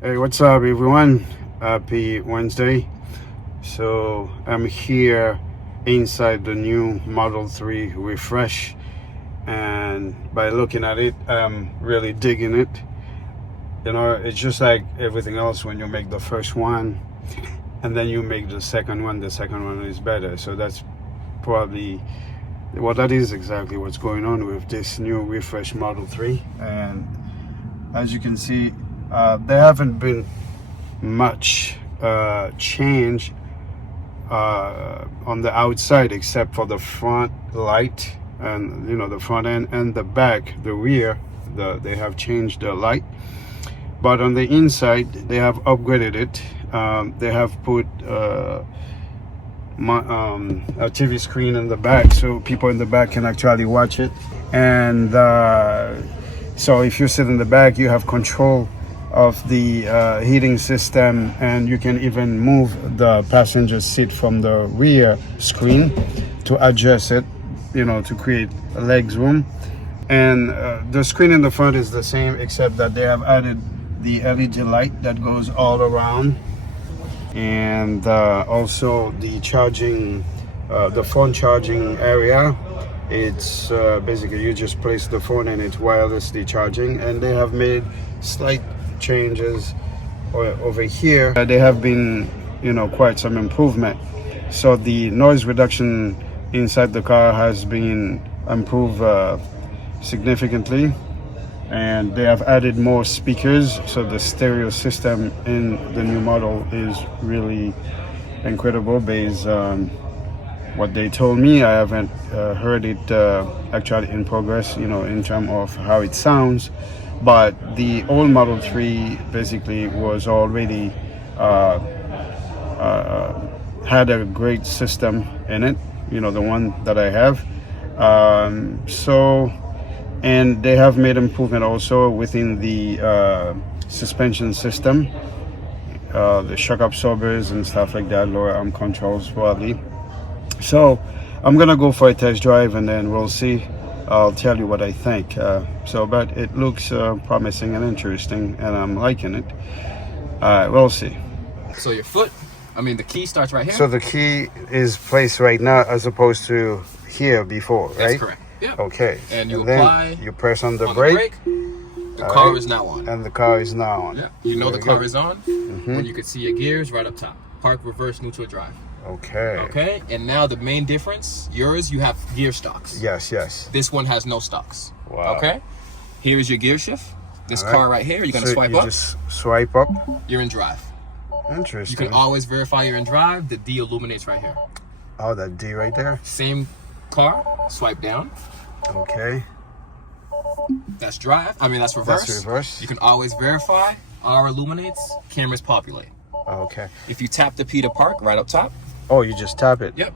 Hey, what's up, everyone? Happy Wednesday. So, I'm here inside the new Model 3 refresh, and by looking at it, I'm really digging it. You know, it's just like everything else when you make the first one and then you make the second one is better. So, that's probably that is exactly what's going on with this new refresh Model 3. And as you can see, there haven't been much change on the outside except for the front light, and the front end and the back, the rear, they have changed the light. But on the inside they have upgraded it. They have put a TV screen in the back, so people in the back can actually watch it. And so if you sit in the back, you have control of the heating system, and you can even move the passenger seat from the rear screen to adjust it, to create legs room. And the screen in the front is the same, except that they have added the LED light that goes all around, and also the charging, the phone charging area. It's basically you just place the phone and it's wirelessly charging. And they have made slight changes over here. They have been, quite some improvement. So the noise reduction inside the car has been improved significantly, and they have added more speakers. So the stereo system in the new model is really incredible based on what they told me. I haven't heard it actually in progress, in terms of how it sounds. But the old Model 3 basically was already had a great system in it, the one that I have. And they have made improvement also within the suspension system, the shock absorbers and stuff like that, lower arm controls probably. So I'm gonna go for a test drive, and then we'll see. I'll tell you what I think. But it looks promising and interesting, and I'm liking it. We'll see. So your foot, the key starts right here. So the key is placed right now as opposed to here before, right? That's correct. Yeah. Okay. And you then apply. you press on the brake. The car is now on. And the car is now on. Yeah. You know the car is on when you can see your gears right up top. Park, reverse, neutral, drive. Okay. Okay. And now the main difference, yours, you have gear stocks. Yes. This one has no stocks. Wow. Okay. Here is your gear shift. This car right here, you're gonna swipe you up. Just swipe up. You're in drive. Interesting. You can always verify you're in drive. The D illuminates right here. Oh, that D right there. Same car. Swipe down. Okay. That's drive. That's reverse. That's reverse. You can always verify. R illuminates. Cameras populate. Okay. If you tap the P to park right up top. Oh, you just tap it. Yep.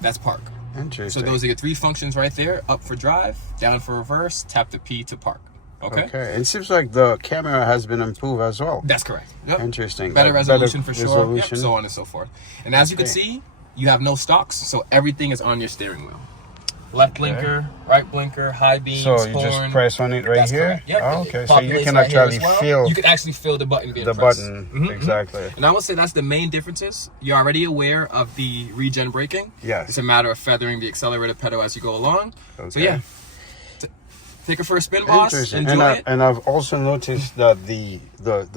That's park. Interesting. So those are your three functions right there. Up for drive, down for reverse, tap the P to park. Okay. Okay. It seems like the camera has been improved as well. That's correct. Yep. Interesting. Better resolution for sure. Resolution. Yep, so on and so forth. And as you can see, you have no stocks, so everything is on your steering wheel. Left blinker, right blinker, high beams, so you horn. just press on it right That's here? Correct. Yep. Oh, okay. So you Populates can right here actually as well. feel You can actually feel the button being the pressed. button. Exactly. And I would say that's the main differences. You're already aware of the regen braking. Yes. It's a matter of feathering the accelerator pedal as you go along. Okay. So yeah. Take it for a spin, boss. Enjoy it. And I've also noticed that the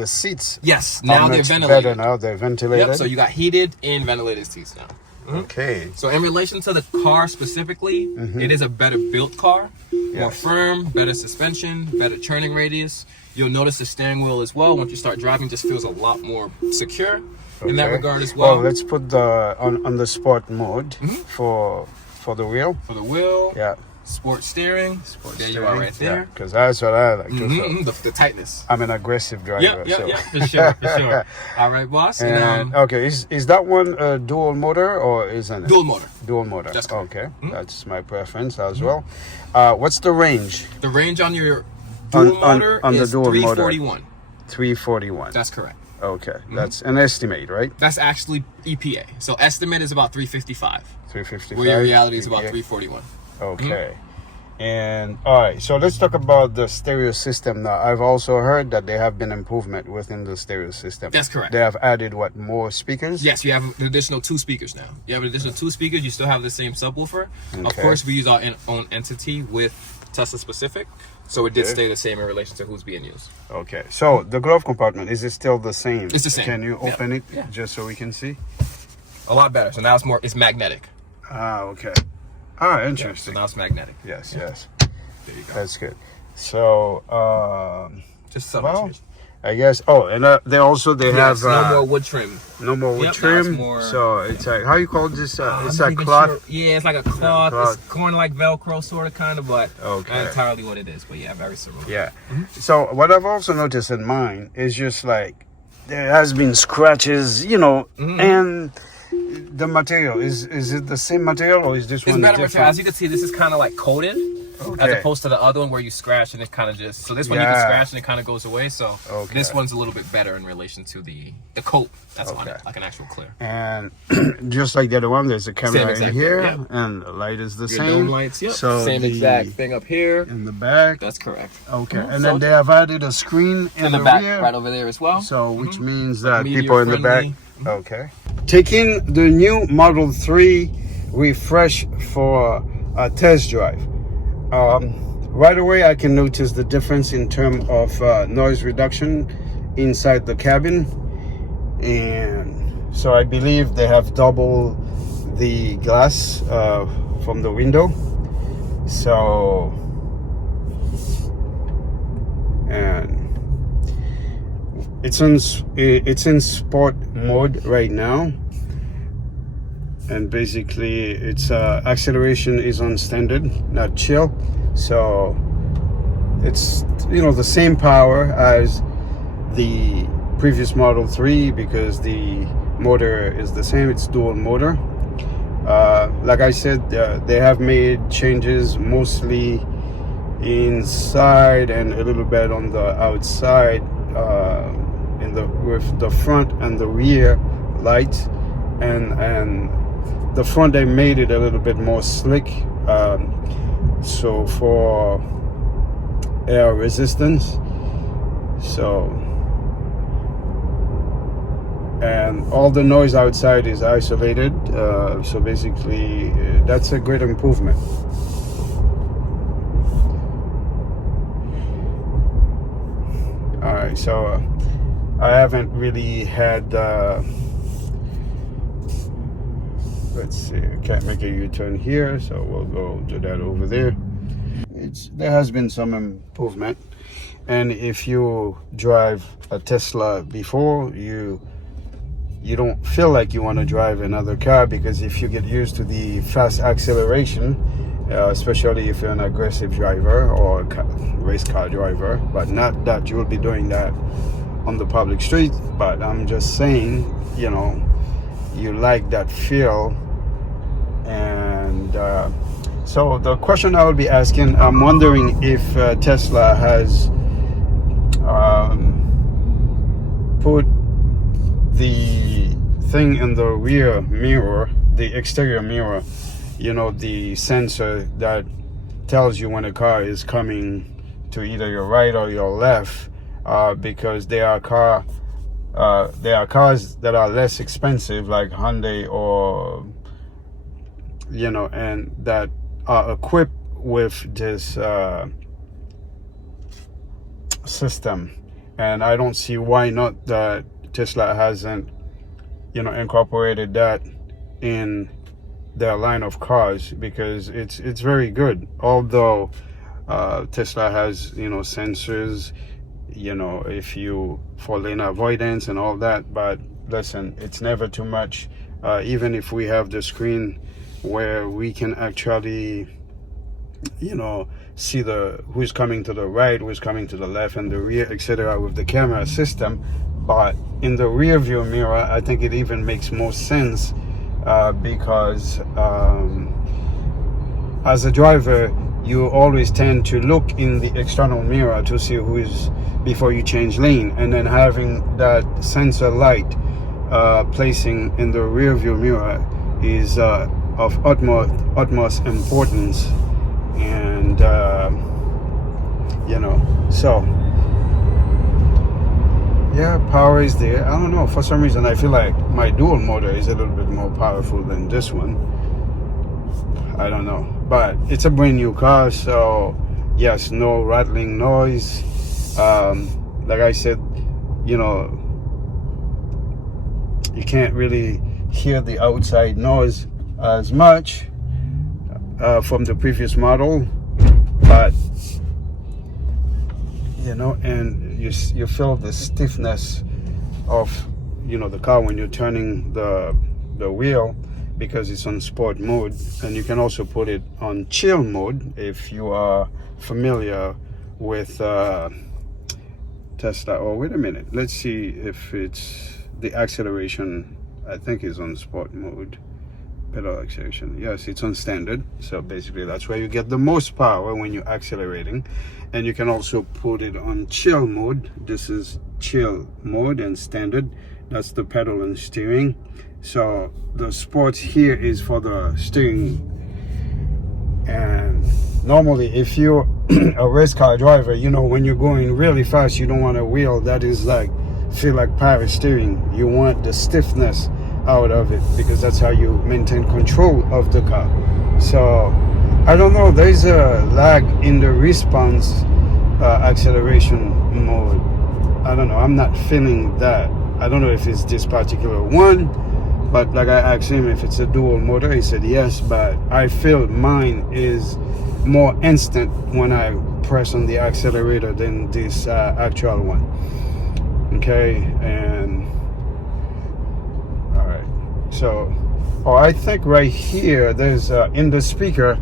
seats. Yes, now they're much ventilated. better now. They're ventilated. Yep, so you got heated and ventilated seats now. Okay. So in relation to the car specifically, it is a better built car. More firm, better suspension, better turning radius. You'll notice the steering wheel as well, once you start driving, just feels a lot more secure in that regard as well. Well, let's put the on the sport mode for the wheel. For the wheel. Yeah. Sport steering. There you are right there. Because that's what I like. The tightness. I'm an aggressive driver. Yeah, for sure. All right, boss. And, okay, is that one a dual motor or isn't it? Dual motor. Dual motor. That's correct. Okay, that's my preference as well. What's the range? The range on your dual motor is 341. 341. That's correct. Okay, that's an estimate, right? That's actually EPA. So estimate is about 355. 355. Where your reality is about 341. Okay. And all right, so let's talk about the stereo system now. I've also heard that there have been improvement within the stereo system. That's correct. They have added what, more speakers? Yes, you have an additional 2 speakers now. You have an additional 2 speakers. You still have the same subwoofer. Of Okay. course, we use our own entity with Tesla specific, so it did stay the same in relation to who's being used. Okay, so the glove compartment, is it still the same? It's the same. Can you Yeah. open it Yeah. just so we can see? A lot better. So now it's magnetic. Ah, okay. Ah, So interesting. now it's magnetic. Yes, yes. There you go. That's good. So, Just subtle well, change. I guess. Oh, and they have Yes, no more wood trim. no more wood Yep, now trim. it's more- So it's like, how you call this? I'm It's not like even cloth. sure. Yeah, it's like a cloth. cloth. It's kind of like Velcro, sort of, kind of, but Okay. not entirely what it is. But yeah, very similar. Yeah. So what I've also noticed in mine is just like there has been scratches, you know, and the material is it the same material or is this It's one better different? material. As you can see, this is kind of like coated, as Okay. opposed to the other one where you scratch and it kind of just. So this one you Yeah. can scratch and it kind of goes away. So Okay. this one's a little bit better in relation to the coat that's on Okay. it, like an actual clear. And just like the other one, there's a camera Same in exact here, thing, and the light is the Your same. dome lights, yep. So Same the- exact thing up here. in the back. That's correct. Okay, and So- then they have added a screen in In the back, rear. right over there as well. So, which means that media people in the back. friendly. Okay. Taking the new Model 3 Refresh for a test drive. Right away, I can notice the difference in terms of noise reduction inside the cabin. And so I believe they have doubled the glass from the window. So, and it's in sport mode right now, and basically its acceleration is on standard, not chill. So it's, you know, the same power as the previous Model 3 because the motor is the same. It's dual motor. Like I said, they have made changes mostly inside and a little bit on the outside, with the front and the rear lights, and the front they made it a little bit more slick, so for air resistance. So, and all the noise outside is isolated, so basically that's a great improvement. All right, so I haven't really had let's see, I can't make a U-turn here, so we'll go to that over there. There has been some improvement, and if you drive a Tesla before, you don't feel like you want to drive another car, because if you get used to the fast acceleration, especially if you're an aggressive driver or a race car driver, but not that you will be doing that on the public street, but I'm just saying, you know, you like that feel. And so the question I will be asking, I'm wondering if Tesla has put the thing in the rear mirror, the exterior mirror, you know, the sensor that tells you when a car is coming to either your right or your left, because there are cars that are less expensive, like Hyundai, or, you know, and that are equipped with this system. And I don't see why not that Tesla hasn't, you know, incorporated that in their line of cars, because it's very good. Although Tesla has, you know, sensors, you know, if you for lane avoidance and all that, but listen, it's never too much. Even if we have the screen where we can actually, you know, see who's coming to the right, who's coming to the left, and the rear, etc., with the camera system. But in the rear view mirror, I think it even makes more sense, because as a driver, you always tend to look in the external mirror to see who is before you change lane, and then having that sensor light placing in the rear view mirror is of utmost importance. And and you know, so yeah, power is there. I don't know, for some reason I feel like my dual motor is a little bit more powerful than this one. I don't know, but it's a brand new car, so yes, no rattling noise. Like I said, you know, you can't really hear the outside noise as much from the previous model, but you know, and you feel the stiffness of, you know, the car when you're turning the wheel, because it's on sport mode. And you can also put it on chill mode if you are familiar with Tesla. Oh, wait a minute, let's see if it's the acceleration. I think is on sport mode. Pedal acceleration, yes, it's on standard. So basically that's where you get the most power when you're accelerating. And you can also put it on chill mode. This is chill mode, and standard, that's the pedal and steering. So the sports here is for the steering. And normally if you're a race car driver, you know, when you're going really fast, you don't want a wheel that is like feel like power steering. You want the stiffness out of it, because that's how you maintain control of the car. So I don't know, there's a lag in the response acceleration mode. I don't know, I'm not feeling that. I don't know if it's this particular one, but like I asked him if it's a dual motor, he said yes, but I feel mine is more instant when I press on the accelerator than this actual one. Okay, and all right, so I think right here there's in the speaker,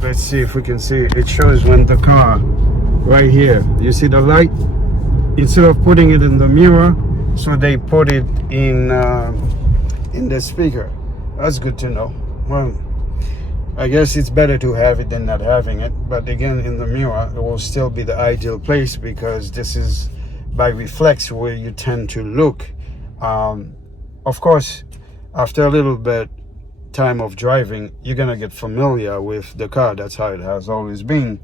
let's see if we can see, it shows when the car right here, you see the light, instead of putting it in the mirror, so they put it in the speaker. That's good to know. Well, I guess it's better to have it than not having it, but again, in the mirror it will still be the ideal place, because this is by reflex where you tend to look. Of course, after a little bit time of driving, you're gonna get familiar with the car. That's how it has always been.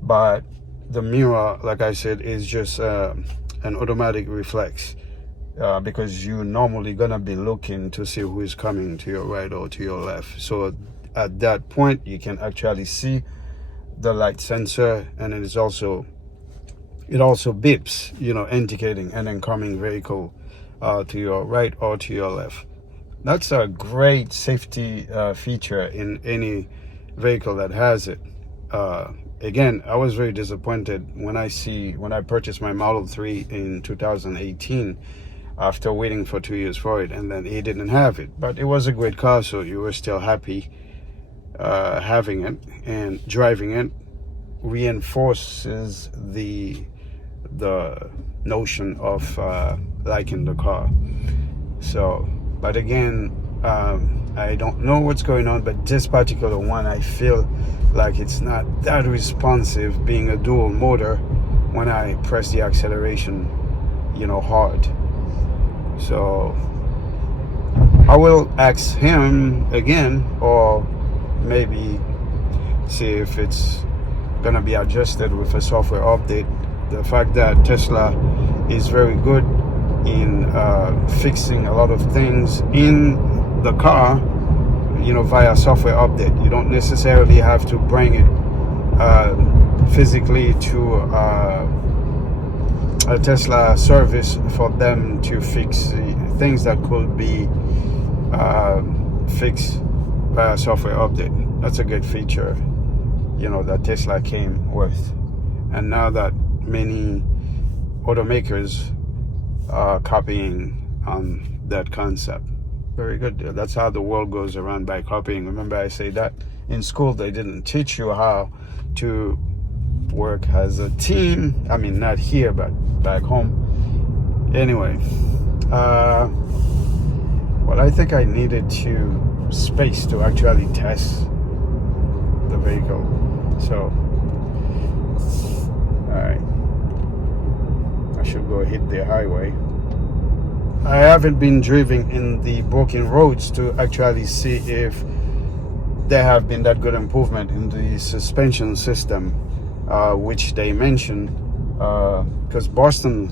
But the mirror, like I said, is just an automatic reflex, because you're normally gonna be looking to see who is coming to your right or to your left. So at that point you can actually see the light sensor, and it also beeps, you know, indicating an incoming vehicle to your right or to your left. That's a great safety feature in any vehicle that has it. Again, I was very disappointed when I purchased my Model 3 in 2018, after waiting for 2 years for it, and then it didn't have it. But it was a great car, so you were still happy having it, and driving it reinforces the notion of liking the car. So, but again, I don't know what's going on, but this particular one, I feel like it's not that responsive, being a dual motor, when I press the acceleration, you know, hard. So I will ask him again, or maybe see if it's gonna be adjusted with a software update. The fact that Tesla is very good in fixing a lot of things in the car, you know, via software update. You don't necessarily have to bring it physically to a Tesla service for them to fix things that could be fixed via software update. That's a good feature, you know, that Tesla came with, and now that many automakers are copying on that concept. Very good. That's how the world goes around, by copying. Remember I say that in school they didn't teach you how to work as a team. I mean, not here, but back home. Anyway, well, I think I needed space to actually test the vehicle. So, all right, I should go hit the highway. I haven't been driving in the broken roads to actually see if there have been that good improvement in the suspension system, which they mentioned, because Boston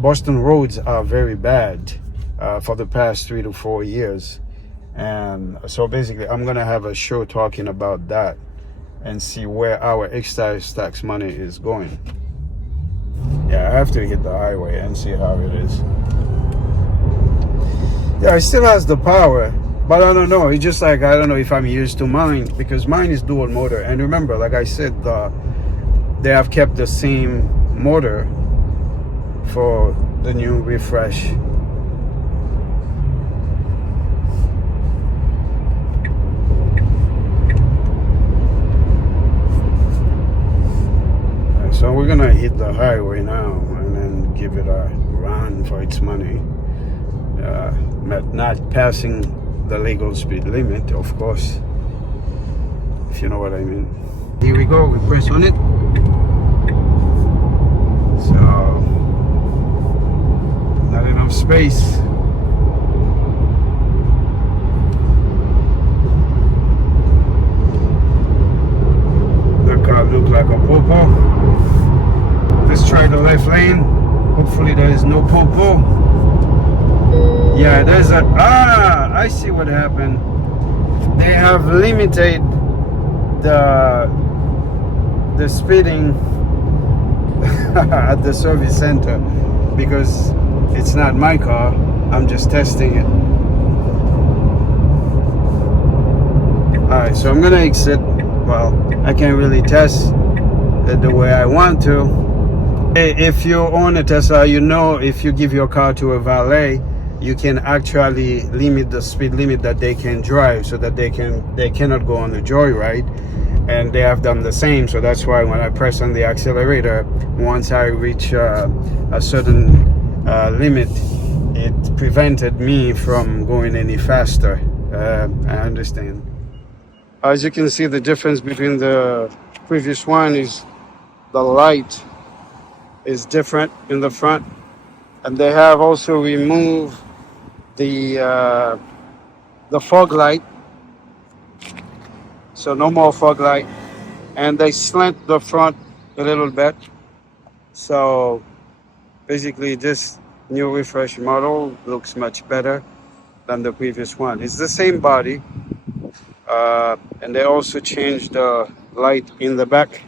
roads are very bad for the past 3 to 4 years. And so basically I'm gonna have a show talking about that and see where our excise tax money is going. Yeah, I have to hit the highway and see how it is. Yeah, it still has the power, but I don't know. It's just like, I don't know if I'm used to mine, because mine is dual motor. And remember, like I said, they have kept the same motor for the new refresh. So we're gonna hit the highway now and then give it a run for its money. Not passing the legal speed limit, of course, if you know what I mean. Here we go, we press on it. So, not enough space. The car looks like a popo. Let's try the left lane. Hopefully there is no popo. Yeah, there's a, I see what happened. They have limited the speeding at the service center because it's not my car. I'm just testing it. Alright, so I'm gonna exit. Well, I can't really test it the way I want to. If you own a Tesla, you know if you give your car to a valet, you can actually limit the speed limit that they can drive, so that they cannot go on a joyride. And they have done the same. So that's why when I press on the accelerator, once I reach a certain limit, it prevented me from going any faster. I understand. As you can see, the difference between the previous one is the light is different in the front, and they have also removed the fog light, so no more fog light, and they slant the front a little bit. So basically this new refresh model looks much better than the previous one. It's the same body, and they also changed the light in the back.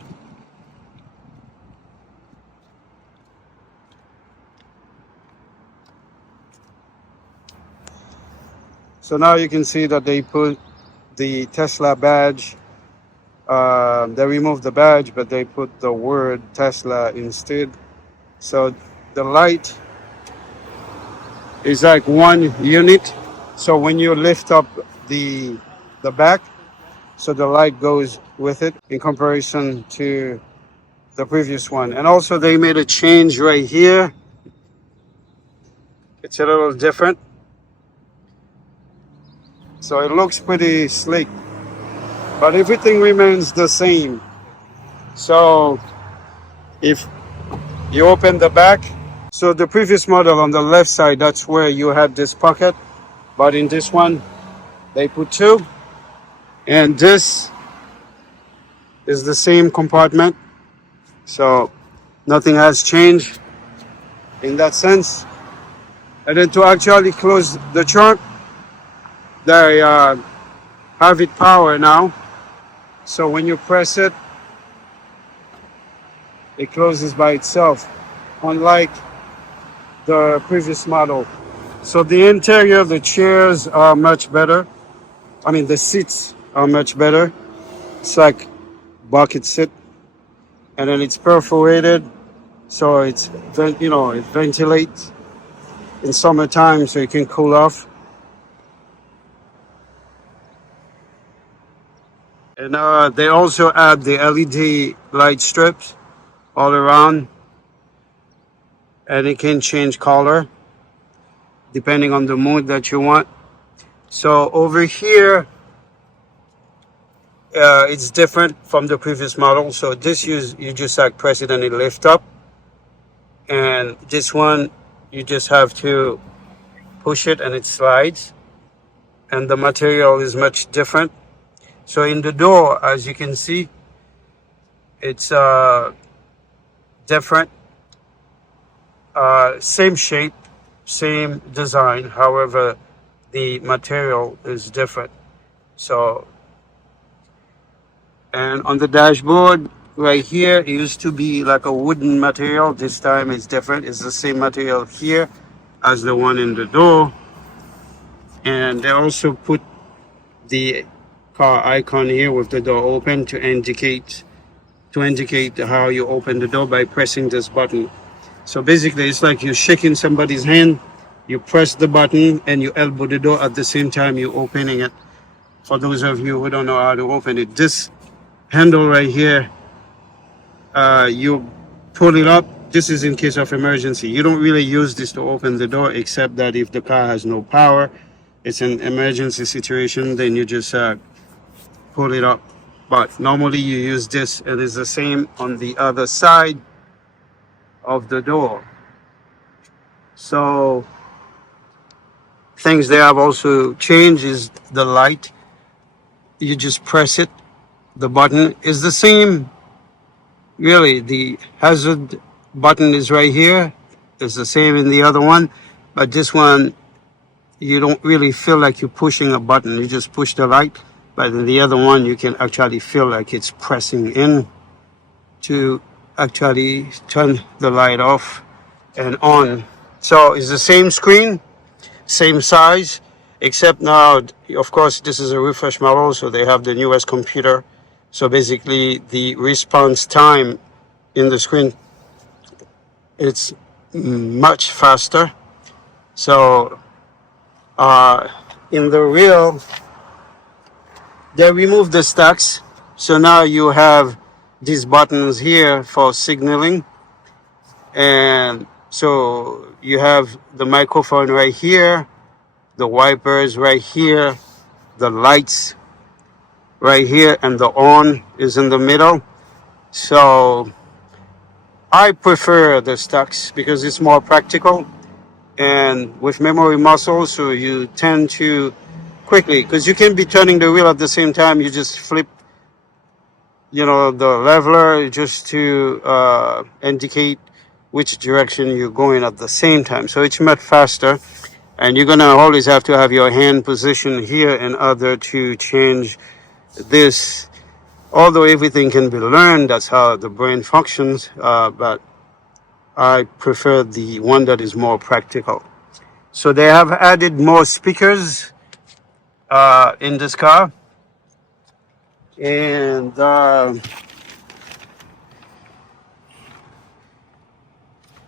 So now you can see that they put the Tesla badge. They removed the badge, but they put the word Tesla instead. So the light is like one unit. So when you lift up the back, so the light goes with it in comparison to the previous one. And also they made a change right here. It's a little different. So it looks pretty slick, but everything remains the same. So if you open the back, so the previous model on the left side, that's where you had this pocket, but in this one they put two, and this is the same compartment. So nothing has changed in that sense. And then to actually close the trunk, they have it power now. So when you press it, it closes by itself, unlike the previous model. So the interior of the chairs are much better. I mean, the seats are much better. It's like bucket seat, and then it's perforated, so it's, you know, it ventilates in summertime, so you can cool off. And they also add the LED light strips all around, and it can change color depending on the mood that you want. So over here, it's different from the previous model. So this you just like press it and it lift up, and this one you just have to push it and it slides, and the material is much different. So in the door, as you can see, it's different. Same shape, same design. However, the material is different. So, and on the dashboard right here, it used to be like a wooden material. This time it's different. It's the same material here as the one in the door. And they also put the car icon here with the door open to indicate how you open the door by pressing this button. So basically it's like you're shaking somebody's hand, you press the button and you elbow the door at the same time you're opening it. For those of you who don't know how to open it, this handle right here, you pull it up. This is in case of emergency. You don't really use this to open the door, except that if the car has no power, it's an emergency situation, then you just pull it up. But normally you use this, and it's the same on the other side of the door. So things they have also changed is the light. You just press it. The button is the same. Really, the hazard button is right here. It's the same in the other one, but this one you don't really feel like you're pushing a button. You just push the light. But in the other one, you can actually feel like it's pressing in to actually turn the light off and on. So it's the same screen, same size, except now, of course, this is a refresh model, so they have the newest computer. So basically, the response time in the screen, it's much faster. So in the real, they removed the stacks, so now you have these buttons here for signaling, and so you have the microphone right here, the wipers right here, the lights right here, and the on is in the middle. So I prefer the stacks because it's more practical, and with memory muscle, so you tend to quickly, because you can be turning the wheel at the same time. You just flip, the leveler just to indicate which direction you're going at the same time. So it's much faster, and you're gonna always have to have your hand positioned here in order to change this. Although everything can be learned, that's how the brain functions, but I prefer the one that is more practical. So they have added more speakers in this car, and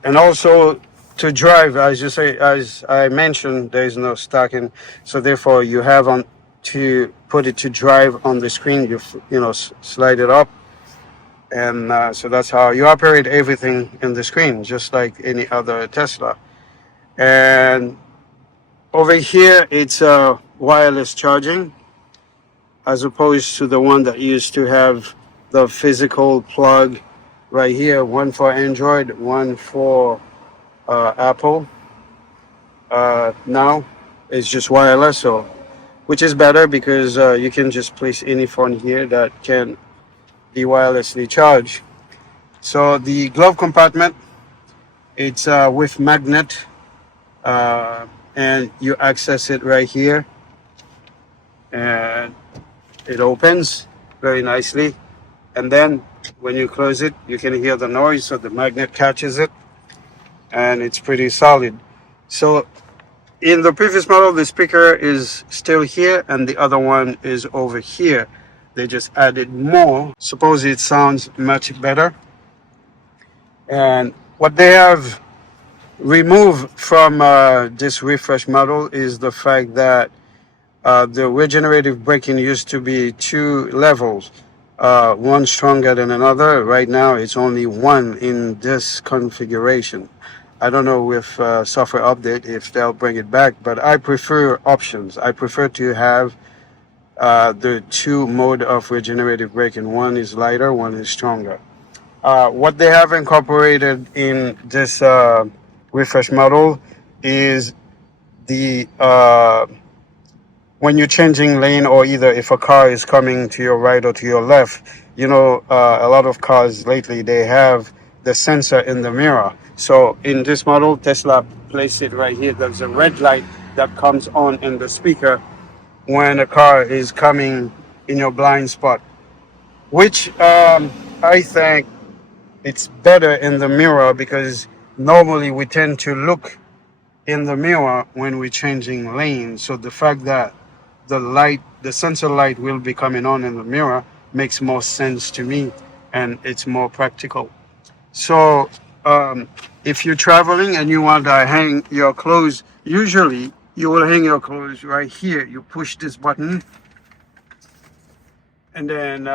also to drive, as I mentioned, there is no stacking, so therefore you have to put it to drive on the screen. You slide it up, and so that's how you operate everything in the screen, just like any other Tesla. And over here, it's wireless charging, as opposed to the one that used to have the physical plug right here, one for Android, one for Apple. Now it's just wireless, so which is better because you can just place any phone here that can be wirelessly charged. So the glove compartment, it's with magnet, and you access it right here, and it opens very nicely. And then when you close it, you can hear the noise, so the magnet catches it, and it's pretty solid. So in the previous model, the speaker is still here and the other one is over here. They just added more. Suppose it sounds much better. And what they have removed from this refresh model is the fact that the regenerative braking used to be 2 levels, one stronger than another. Right now it's only 1 in this configuration. I don't know with software update if they'll bring it back, but I prefer options. I prefer to have the 2 mode of regenerative braking. One is lighter, one is stronger. What they have incorporated in this refresh model is the when you're changing lane, or either if a car is coming to your right or to your left, you know, a lot of cars lately, they have the sensor in the mirror. So in this model, Tesla placed it right here. There's a red light that comes on in the speaker when a car is coming in your blind spot, which I think it's better in the mirror, because normally we tend to look in the mirror when we're changing lanes. So the fact that the sensor light will be coming on in the mirror makes more sense to me, and it's more practical. So if you're traveling and you want to hang your clothes, usually you will hang your clothes right here. You push this button, and then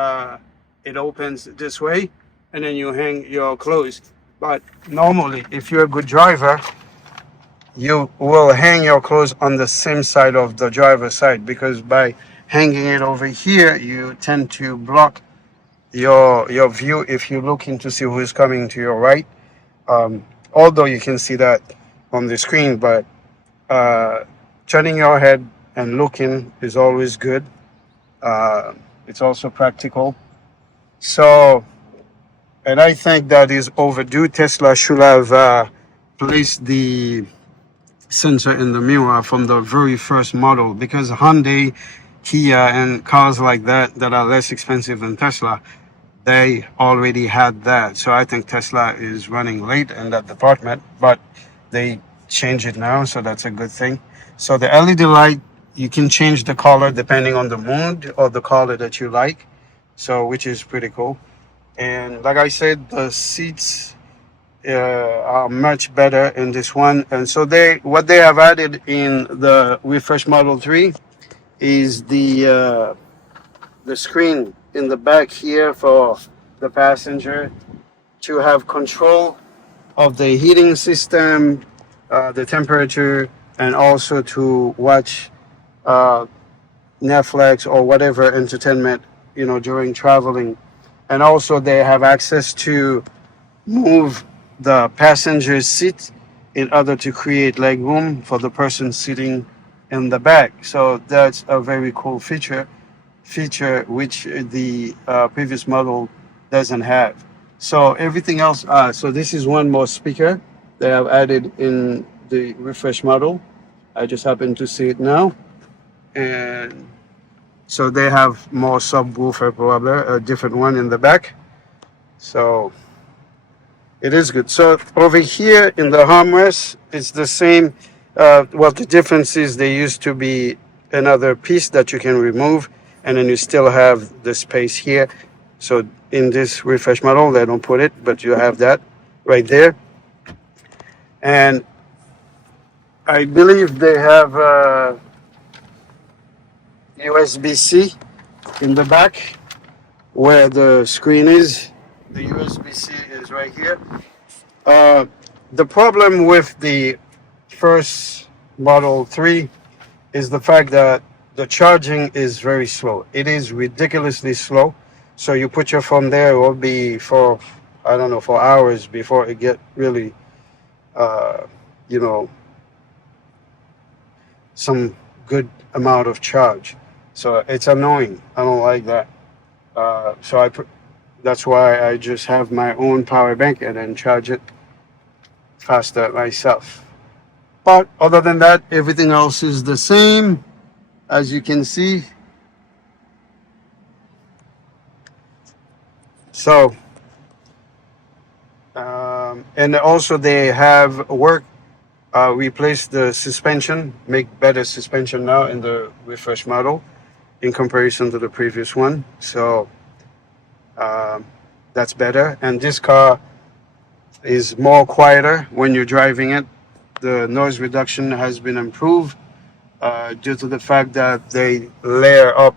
it opens this way, and then you hang your clothes. But normally, if you're a good driver, you will hang your clothes on the same side of the driver's side, because by hanging it over here, you tend to block your view if you're looking to see who is coming to your right. Although you can see that on the screen, but turning your head and looking is always good. It's also practical. So, and I think that is overdue. Tesla should have placed the sensor in the mirror from the very first model, because Hyundai, Kia, and cars like that are less expensive than Tesla, they already had that. So I think Tesla is running late in that department, but they change it now, so that's a good thing. So the LED light, you can change the color depending on the mood or the color that you like, so which is pretty cool. And like I said, the seats are much better in this one. And so what they have added in the refresh Model 3 is the screen in the back here for the passenger to have control of the heating system, the temperature, and also to watch Netflix or whatever entertainment, you know, during traveling. And also they have access to move the passenger seat in order to create leg room for the person sitting in the back. So that's a very cool feature which the previous model doesn't have. So everything else, so this is one more speaker they have added in the refresh model. I just happen to see it now. And so they have more subwoofer, probably a different one in the back. So it is good. So over here in the armrest, it's the same. Well, the difference is there used to be another piece that you can remove, and then you still have the space here. So in this refresh model, they don't put it, but you have that right there. And I believe they have USB-C in the back where the screen is. The USB-C is right here. The problem with the first Model 3 is the fact that the charging is very slow. It is ridiculously slow. So you put your phone there, it will be for, I don't know, for hours before it get really, you know, some good amount of charge. So it's annoying. I don't like that. That's why I just have my own power bank and then charge it faster myself. But other than that, everything else is the same, as you can see. So, and also they have replaced the suspension, make better suspension now in the refresh model in comparison to the previous one. So that's better. And this car is more quieter when you're driving it. The noise reduction has been improved due to the fact that they layer up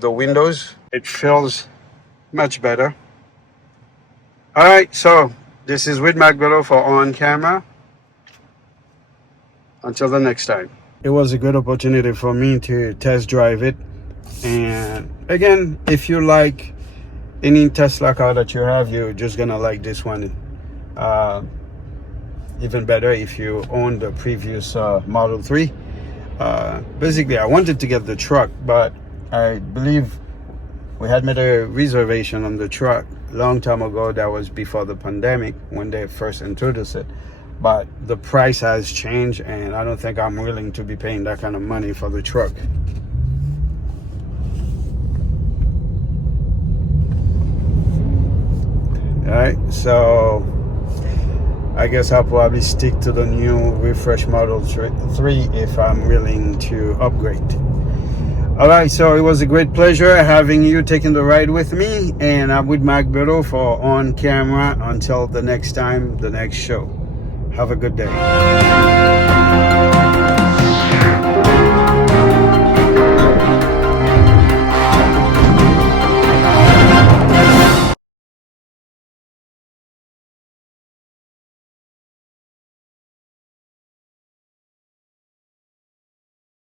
the windows. It feels much better. All right, so this is Whit McBello for On Camera. Until the next time. It was a good opportunity for me to test drive it. And again, if you like any Tesla car that you have, you're just gonna like this one. Even better if you own the previous Model 3. basically I wanted to get the truck, but I believe we had made a reservation on the truck long time ago. That was before the pandemic when they first introduced it, but the price has changed, and I don't think I'm willing to be paying that kind of money for the truck. All right, so I guess I'll probably stick to the new refresh Model 3 if I'm willing to upgrade. All right, so it was a great pleasure having you taking the ride with me, and I'm with Mac Berto for On Camera. Until the next time, the next show. Have a good day.